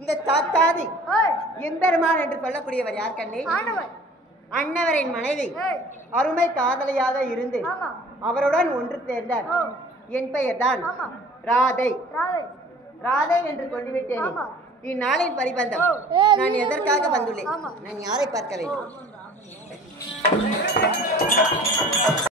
இந்த தாத்தாதி எம்பெருமான் என்று சொல்லக்கூடியவர் யார் கண்ணே? அன்னவரின் மனைவி அருமை காதலியாக இருந்து அவருடன் ஒன்று சேர்ந்தார். என் பெயர் தான் ராதை. ராதை என்று சொல்லிவிட்டேன். இந்நாளின் பரிபந்தம் நான் எதற்காக வந்துள்ளேன்? நான் யாரை பார்க்க வேண்டும்?